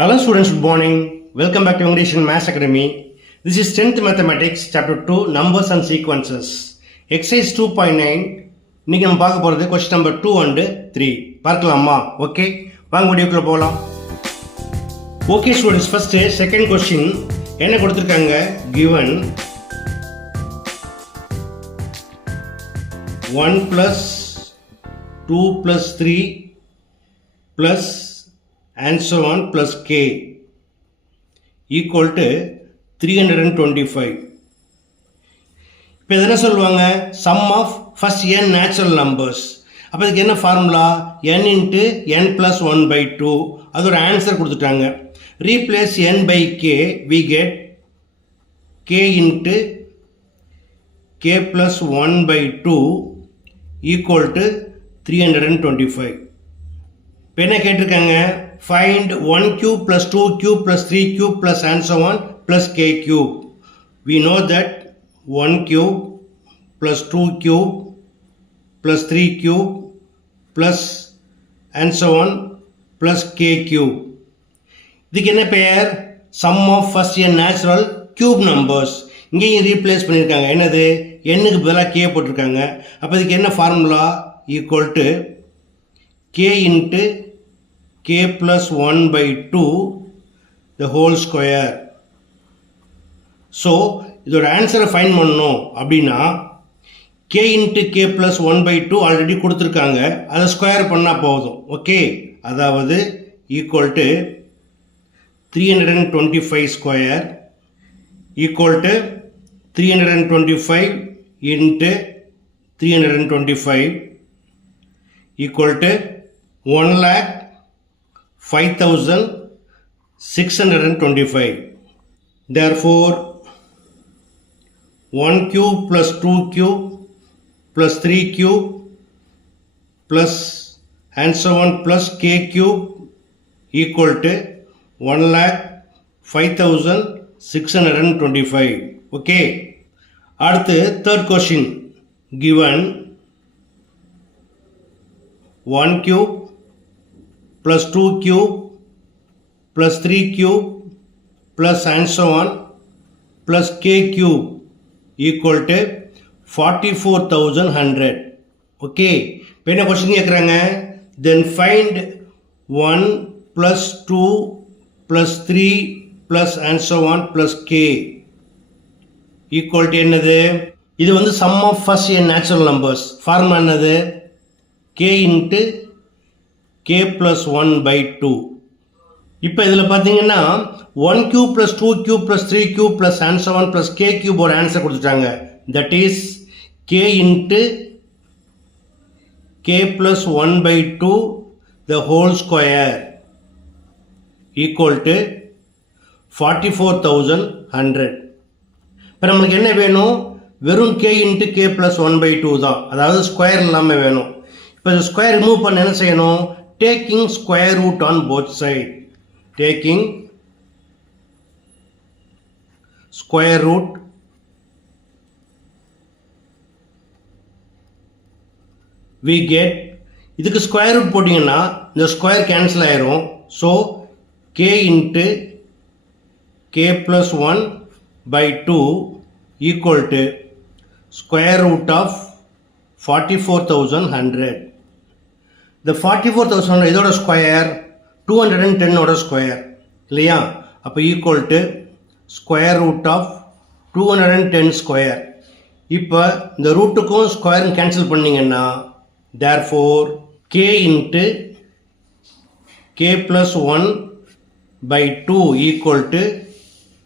Hello students, good morning. Welcome back to English and Maths Academy. This is 10th Mathematics, Chapter 2, Numbers and Sequences. Exercise 2.9. இன்னைக்கு நம்ம பார்க்க போகிறது question number 2 and 3. பார்க்கலாமா? Okay, வாங்க வீடியோக்குள்ள போகலாம். Okay students, first second question என்ன கொடுத்துருக்காங்க? Given 1 plus 2 plus 3 plus and so on plus k equal to 325. இப்போ என்ன சொல்லுவாங்க? sum of first n natural numbers. அப்போ இதுக்கு என்ன formula? n into n plus 1 by 2. அது ஒரு ஆன்சர் கொடுத்துட்டாங்க. replace n by k, we get k into k plus 1 by 2 equal to 325. இப்போ என்ன கேட்டிருக்காங்க? Find 1 cube plus 2 cube plus 3 cube plus and so on plus k cube. We know that 1 cube plus 2 cube plus 3 cube plus and so on plus k cube. இதுக்கு என்ன பெயர்? sum of first n natural cube numbers. இங்கேயும் replace பண்ணியிருக்காங்க. என்னது? n-க்கு பதிலாக k போட்டிருக்காங்க. அப்போ இதுக்கு என்ன formula? Equal to k into k plus 1 by 2 the whole square. So இதோட ஆன்சரை ஃபைண்ட் பண்ணணும் அப்படின்னா k into k plus 1 by 2 already கொடுத்துருக்காங்க, அதை ஸ்கொயர் பண்ணால் போதும். ஓகே, அதாவது equal to 325 square equal to 325 into 325 equal to 1,05,625. Therefore 1 cube plus 2 cube plus 3 cube plus and so on plus k cube equal to 1,05,625. Okay. அடுத்து third question. Given 1 cube plus 2 cube plus 3 cube plus and so on plus k cube equal to 44,100. Okay, இப்போ என்ன question கேட்குறாங்க? Then find 1 plus 2 plus 3 plus and so on plus k equal to என்னது? இது வந்து sum of first n natural numbers. Formula என்னது? k into k plus 1 by 2. இப்போ இதில் பார்த்தீங்கன்னா 1 cube plus 2 cube plus 3 cube plus and so on plus k cube ஒரு answer கொடுத்துட்டாங்க. that is k into k plus 1 by 2 the whole square equal to 44,100. இப்போ நம்மளுக்கு என்ன வேணும்? வெறும் k into k plus 1 by 2 தான், அதாவது ஸ்கொயர் இல்லாமல் வேணும். இப்போ இந்த ஸ்கொயர் ரிமூவ் பண்ண என்ன செய்யணும்? Taking square root on both side. Taking square root we get, இதுக்கு ஸ்கொயர் ரூட் போட்டிங்கன்னா இந்த ஸ்கொயர் கேன்சல் ஆயிரும். So k into k plus 1 by 2 equal to square root of 44,100. இந்த 44,000 இதோட ஸ்கொயர் 210 ஓட ஸ்கொயர் இல்லையா? அப்போ equal to square root of 210 square. இப்போ இந்த ரூட்டுக்கும் ஸ்கொயரும் கேன்சல் பண்ணிங்கன்னா therefore k into k plus 1 by 2 equal to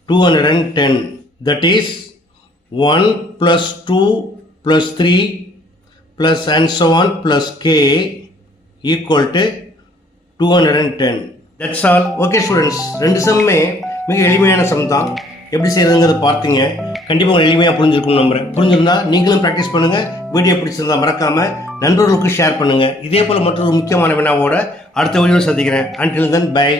210. That is 1 plus 2 plus 3 plus and so on plus k equal to 210. That's all. Okay students, ரெண்டு சம்மே மிக எளிமையான some தான். எப்படி செய்யறதுங்கிறத பார்த்தீங்க. கண்டிப்பாக உங்களுக்கு எளிமையாக புரிஞ்சிருக்கும்னு நம்புறேன். புரிஞ்சிருந்தா நீங்களும் ப்ராக்டிஸ் பண்ணுங்கள். வீடியோ பிடிச்சிருந்தா மறக்காமல் நண்பர்களுக்கு ஷேர் பண்ணுங்கள். இதே போல் மற்றொரு முக்கியமான வினாவோட அடுத்த வீடியோ சந்திக்கிறேன். Until then, bye.